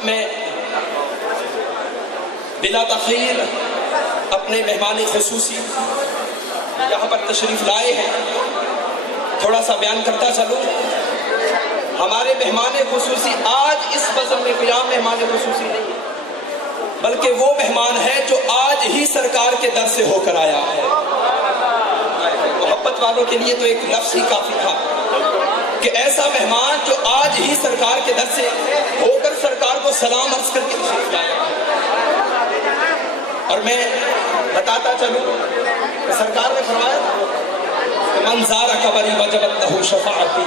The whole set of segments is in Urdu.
اب میں بلا تاخیر اپنے مہمان خصوصی یہاں پر تشریف لائے ہیں تھوڑا سا بیان کرتا چلوں. ہمارے مہمان خصوصی آج اس بزم میں کوئی عام مہمان خصوصی نہیں ہے، بلکہ وہ مہمان ہے جو آج ہی سرکار کے در سے ہو کر آیا ہے. محبت والوں کے لیے تو ایک لفظ ہی کافی تھا کہ ایسا مہمان جو آج ہی سرکار کے در سے ہو کر سرکار کو سلام عرض کر کے تشریف لایا. اور میں بتاتا چلوں کہ سرکار نے فرمایا کہ من زار قبری وجبت لہ شفاعتی،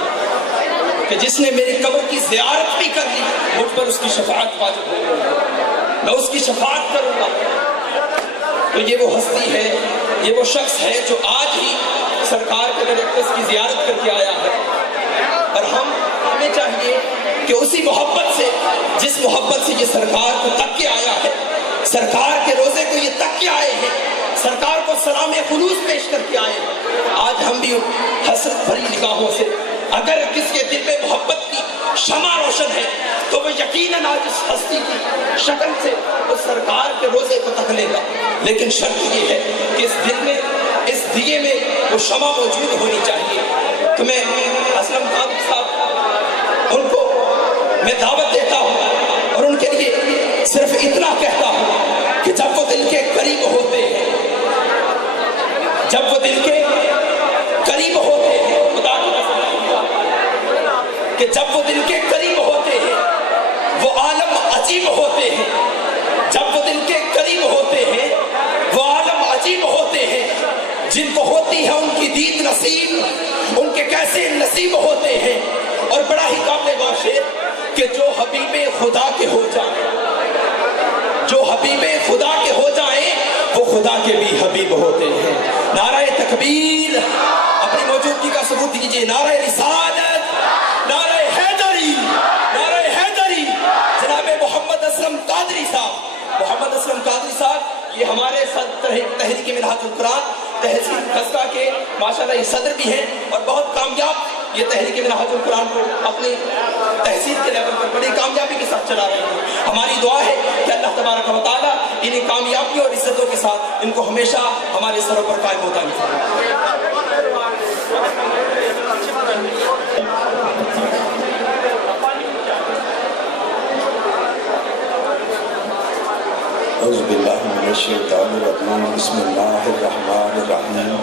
کہ جس نے میری قبر کی زیارت بھی کر لی مجھ پر اس کی شفاعت واجب ہو گئی، میں اس کی شفاعت کروں گا. تو یہ وہ ہستی ہے، یہ وہ شخص ہے جو آج ہی سرکار کے در اقدس کی زیارت کر کے آیا ہے. اور ہمیں چاہیے کہ اسی محبت سے، جس محبت سے یہ سرکار کو تک کے آیا ہے، سرکار کے روزے کو یہ تک کے آئے ہیں، سرکار کو سلام خلوص پیش کر کے آئے ہیں، آج ہم بھی حسرت بھری نگاہوں سے اگر کس کے دل میں محبت کی شمع روشن ہے تو وہ یقیناً آج اس ہستی کی شکل سے اس سرکار کے روزے کو تک لے گا. لیکن شرط یہ ہے کہ اس دل میں، اس دیے میں وہ شمع موجود ہونی چاہیے. تو میں اسلم قادری صاحب ان کو میں دعوت دیتا ہوں اور ان کے لیے صرف اتنا کہتا ہوں کہ جب وہ دل کے قریب ہوتے ہیں، جب وہ دل کے قریب ہوتے ہیں، خدا کی کہ جب وہ دل کے قریب ہوتے ہیں وہ عالم عجیب ہوتے ہیں. جب وہ دل کے قریب ہوتے ہیں وہ عالم عجیب ہوتے ہیں. جن کو ہوتی ہے ان کی دید نصیب، ان کے کیسے نصیب ہوتے ہیں. اور بڑا ہی قابل غور ہے کہ جو حبیب خدا کے ہو جائیں، جو حبیب خدا کے ہو جائیں وہ خدا کے بھی حبیب ہوتے ہیں. نعرہ تکبیر، اپنی موجودگی کا ثبوت دیجیے. نعرہ رسالت، نعرہ حیدری، نعرہ حیدری. جناب محمد اسلم قادری صاحب، محمد اسلم قادری صاحب یہ ہمارے تحریک منہاج القرآن تحصیل قصبہ کے ماشاءاللہ یہ صدر بھی ہیں اور بہت کامیاب یہ تحریک منہاج القرآن کو اپنی تحصیل کے لیول پر بڑی کامیابی کے ساتھ چلا رہے ہیں. ہماری دعا ہے کہ اللہ تبارک و تعالیٰ انہیں کامیابیوں اور عزتوں کے ساتھ ان کو ہمیشہ ہمارے سروں پر قائم ہوتا ہے. اعوذ باللہ من الشیطان الرجیم. بسم اللہ الرحمن الرحیم.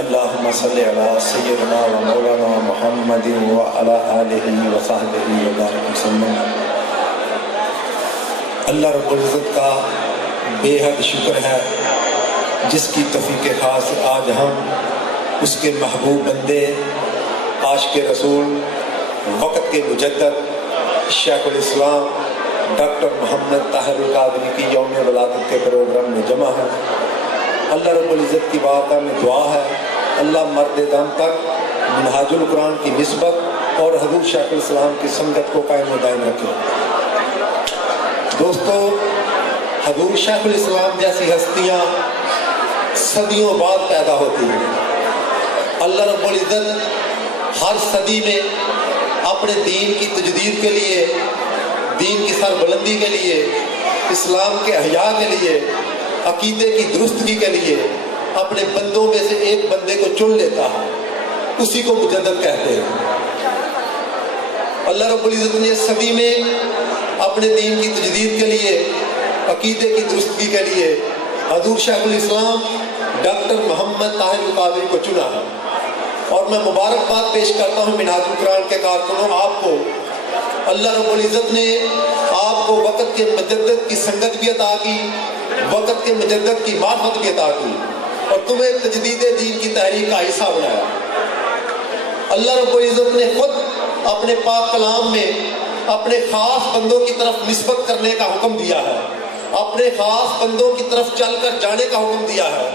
اللہم صلی علی سیدنا و مولانا محمد و علی آلہ و صحبہ وبارک وسلم. اللہ رب العزت کا بے حد شکر ہے جس کی توفیق خاص آج ہم اس کے محبوب بندے، عاشق رسول، وقت کے مجدد شیخ الاسلام ڈاکٹر محمد طاہر القادری کی یوم ولادت کے پروگرام میں جمع ہیں. اللہ رب العزت کی بارگاہ میں دعا ہے اللہ مرد دم تک منہاج القرآن کی نسبت اور حضور شیخ الاسلام کی سنگت کو قائم و دائم رکھے. دوستو، حضور شیخ الاسلام جیسی ہستیاں صدیوں بعد پیدا ہوتی ہیں. اللہ رب العزت ہر صدی میں اپنے دین کی تجدید کے لیے، دین کی سربلندی کے لیے، اسلام کے احیاء کے لیے، عقیدے کی درستگی کے لیے اپنے بندوں میں سے ایک بندے کو چن لیتا ہے، اسی کو مجدد کہتے ہیں. اللہ رب العزت نے صدی میں اپنے دین کی تجدید کے لیے، عقیدے کی درستگی کے لیے حضور شیخ الاسلام ڈاکٹر محمد طاہر القادری کو چنا ہے. اور میں مبارکباد پیش کرتا ہوں منہاج القرآن کے کارکنوں، آپ کو اللہ رب العزت نے آپ کو وقت کے مجدد کی سنگت بھی عطا کی، وقت کے مجدد کی معرفت بھی عطا کی اور تمہیں تجدید دین کی تحریک کا حصہ بنایا. اللہ رب العزت نے خود اپنے پاک کلام میں اپنے خاص بندوں کی طرف نسبت کرنے کا حکم دیا ہے، اپنے خاص بندوں کی طرف چل کر جانے کا حکم دیا ہے،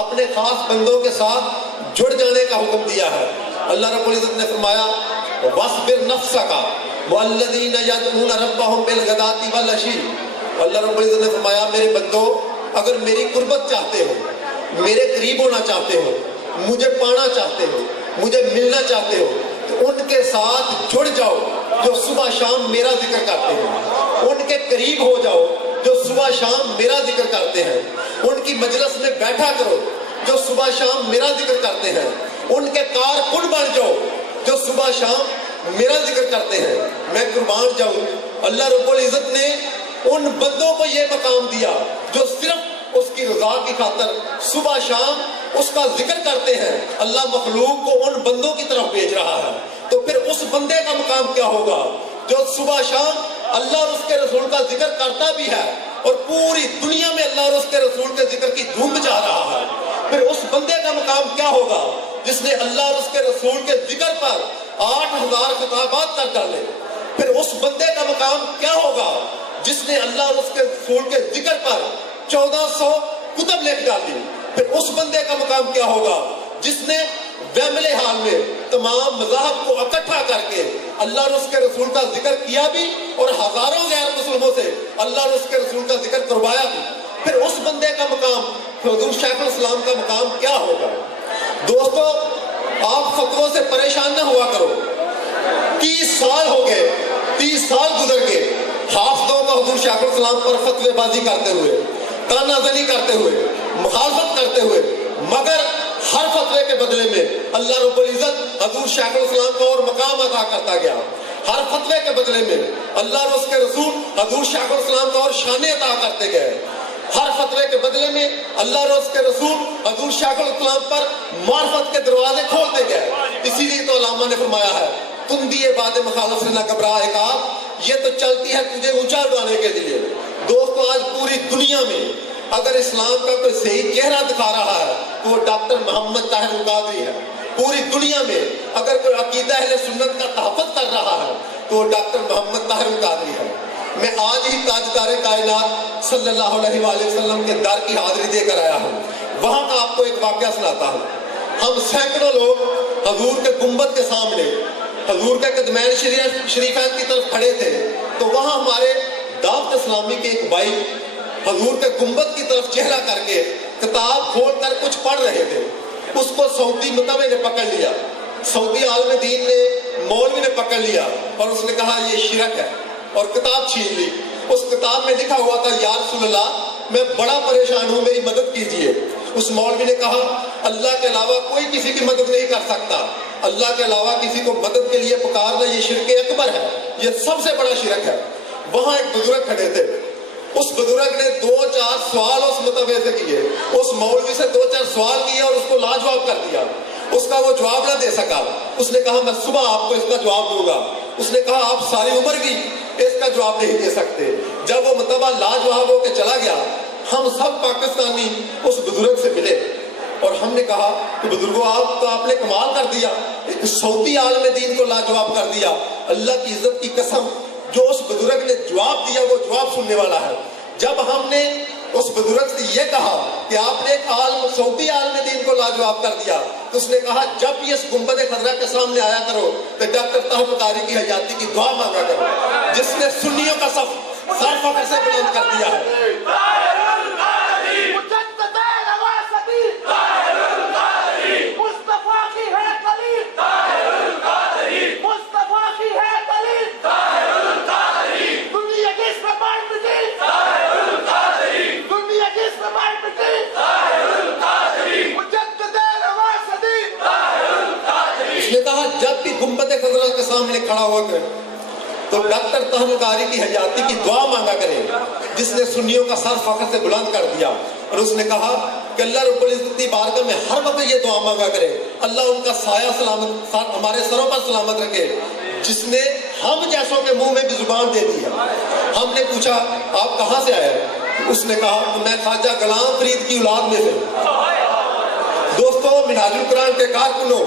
اپنے خاص بندوں کے ساتھ جڑ جانے کا حکم دیا ہے. اللہ رب العزت نے فرمایا وَاصْبِرْ نَفْسَكَ وَالَّذِينَ يَدْعُونَ رَبَّهُمْ بِالْغَدَاةِ وَالْعَشِيِّ. اللہ رب العزت نے فرمایا میرے بندو، اگر میری قربت چاہتے ہو، میرے قریب ہونا چاہتے ہو، مجھے پانا چاہتے ہو، مجھے ملنا چاہتے ہو، تو ان کے ساتھ جڑ جاؤ جو صبح شام میرا ذکر کرتے ہیں. قریب ہو جاؤ جو صبح شام میرا ذکر کرتے ہیں، ان کی مجلس میں بیٹھا کرو جو صبح شام میرا ذکر کرتے ہیں، ان کے کارکن بن جاؤ جو صبح شام میرا ذکر کرتے ہیں۔ میں قربان جاؤں، اللہ رب العزت نے ان بندوں کو یہ مقام دیا جو صرف اس کی رضا کی خاطر صبح شام اس کا ذکر کرتے ہیں۔ اللہ مخلوق کو ان بندوں کی طرف بھیج رہا ہے، تو پھر اس بندے کا مقام کیا ہوگا جو صبح شام اللہ اور اس کے رسول کا ذکر کرتا بھی ہے اور پوری دنیا میں اللہ اور اس کے رسول کے ذکر کی دھوم مچا رہا ہے؟ پھر اس بندے کا مقام کیا ہوگا جس نے اللہ اور اس کے رسول کے ذکر پر 8000 خطابات کر ڈالے؟ پھر اس بندے کا مقام کیا ہوگا جس نے اللہ اور اس کے رسول کے ذکر پر 1400 کتب لکھ ڈالی؟ پھر اس بندے کا مقام کیا ہوگا جس نے ویمل حال میں تمام مذاہب کو اکٹھا کر کے اللہ اور اس کے رسول کا ذکر کیا بھی اور ہزاروں غیر مسلموں سے اللہ اور اس کے رسول کا ذکر کروایا بھی؟ پھر اس بندے کا مقام حضور شیخ الاسلام کا مقام کیا ہوگا؟ دوستو، آپ فتووں سے پریشان نہ ہوا کرو۔ 30 سال ہو گئے، 30 سال گزر گئے حافظوں کو حضور شیخ الاسلام پر فتوے بازی کرتے ہوئے، تانا زنی کرتے ہوئے، مخالفت کرتے ہوئے، مگر ہر فتوے کے بدلے میں اللہ رب العزت حضور شیخ الاسلام کو اور مقام عطا کرتا گیا۔ ہر فتوے کے بدلے میں اللہ اور اس کے رسول حضور شیخ الاسلام کو اور شانیں عطا کرتے گئے۔ ہر فتوے کے بدلے میں اللہ اور اس کے رسول حضور شیخ الاسلام پر معرفت کے دروازے کھولتے گئے۔ اسی لیے تو علامہ نے فرمایا ہے، تم دیے باد مخالف سے نہ گھبرائے گا، یہ تو چلتی ہے تجھے اونچا اٹھانے کے لیے۔ دوستو، آج پوری دنیا میں اگر اسلام کا کوئی صحیح چہرہ دکھا رہا ہے تو وہ ڈاکٹر محمد طاہر القادری ہے۔ پوری دنیا میں اگر کوئی عقیدہ اہل سنت کا تحفظ کر رہا ہے تو وہ ڈاکٹر محمد طاہر القادری ہے۔ میں آج ہی تاجدار کائنات صلی اللہ علیہ وآلہ وسلم کے در کی حاضری دے کر آیا ہوں۔ وہاں کا آپ کو ایک واقعہ سناتا ہوں۔ ہم سینکڑوں لوگ حضور کے گنبد کے سامنے حضور کے قدمین شریفین کی طرف کھڑے تھے، تو وہاں ہمارے دعوت اسلامی کے ایک بھائی حضور کے گنبد کی طرف چہرہ کر کے کتاب کھول کر کچھ پڑھ رہے تھے۔ اس کو سعودی متوے نے پکڑ لیا، سعودی عالم دین نے، مولوی نے پکڑ لیا اور اس نے کہا یہ شرک ہے، اور کتاب چھین لی۔ اس کتاب میں لکھا ہوا تھا، یا رسول اللہ میں بڑا پریشان ہوں، میری مدد کیجیے۔ اس مولوی نے کہا اللہ کے علاوہ کوئی کسی کی مدد نہیں کر سکتا، اللہ کے علاوہ کسی کو مدد کے لیے پکارنا یہ شرک اکبر ہے، یہ سب سے بڑا شرک ہے۔ وہاں ایک بزرگ کھڑے تھے، اس بزرگ نے 2-4 سوال اس متوے سے کیے، اس مولوی سے 2-4 سوال کیے اور اس کو لاجواب کر دیا۔ اس کا وہ جواب نہ دے سکا۔ اس نے کہا میں صبح آپ کو اس کا جواب دوں گا۔ اس نے کہا آپ ساری عمر بھی اس کا جواب نہیں دے سکتے۔ جب وہ متوہ لاجواب ہو کے چلا گیا، ہم سب پاکستانی اس بزرگ سے ملے اور ہم نے کہا کہ بزرگوں آپ نے کمال کر دیا، ایک سعودی عالم دین کو لاجواب کر دیا۔ اللہ کی عزت کی قسم، جو اس بزرگ نے جواب دیا وہ جواب سننے والا ہے۔ جب ہم نے اس بزرگ سے یہ کہا کہ آپ نے ایک سعودی عالم دین کو لاجواب کر دیا، تو اس نے کہا جب بھی اس گنبد خضرا کے سامنے آیا کرو تو ڈاکٹر طاہر القادری کی حیاتی کی دعا مانگا کرو، جس نے سنیوں کا سر فخر سے بلند کر دیا ہے۔ جب بھی گنبد خضرا کے سامنے کھڑا ہوا کرے تو ڈاکٹر طاہر القادری کی حیاتی کی دعا مانگا کرے، جس نے سنیوں کا سر فخر سے بلند کر دیا۔ اور اس نے کہا کہ اللہ رب العزت کی بارگاہ میں ہر وقت یہ دعا مانگا کرے، اللہ ان کا سایہ سلامت ہمارے سروں پر سلامت رکھے، جس نے ہم جیسوں کے منہ میں بھی زبان دے دی ہے۔ ہم نے پوچھا آپ کہاں سے آئے؟ اس نے کہا کہ میں خواجہ غلام فرید کی اولاد میں سے۔ دوستو، منہاج القرآن کے کارکنوں،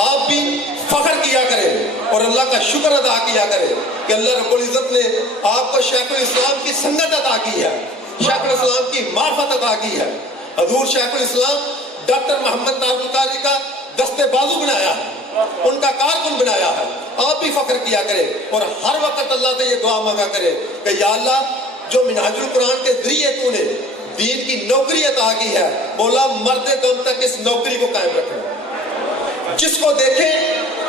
آپ بھی فخر کیا کریں اور اللہ کا شکر ادا کیا کریں کہ اللہ رب العزت نے آپ کو شیخ الاسلام کی سنت عطا کی ہے، شیخ الاسلام کی معرفت عطا کی ہے۔ حضور شیخ الاسلام ڈاکٹر محمد طاہر القادری کا دستے بازو بنایا ہے، ان کا کارکن بنایا ہے۔ آپ بھی فخر کیا کریں اور ہر وقت اللہ سے یہ دعا مانگا کریں کہ یا اللہ جو منہاج القرآن کے ذریعے تو نے دین کی نوکری عطا کی ہے، مولا مرتے دم تک اس نوکری کو قائم رکھیں۔ جس کو دیکھیں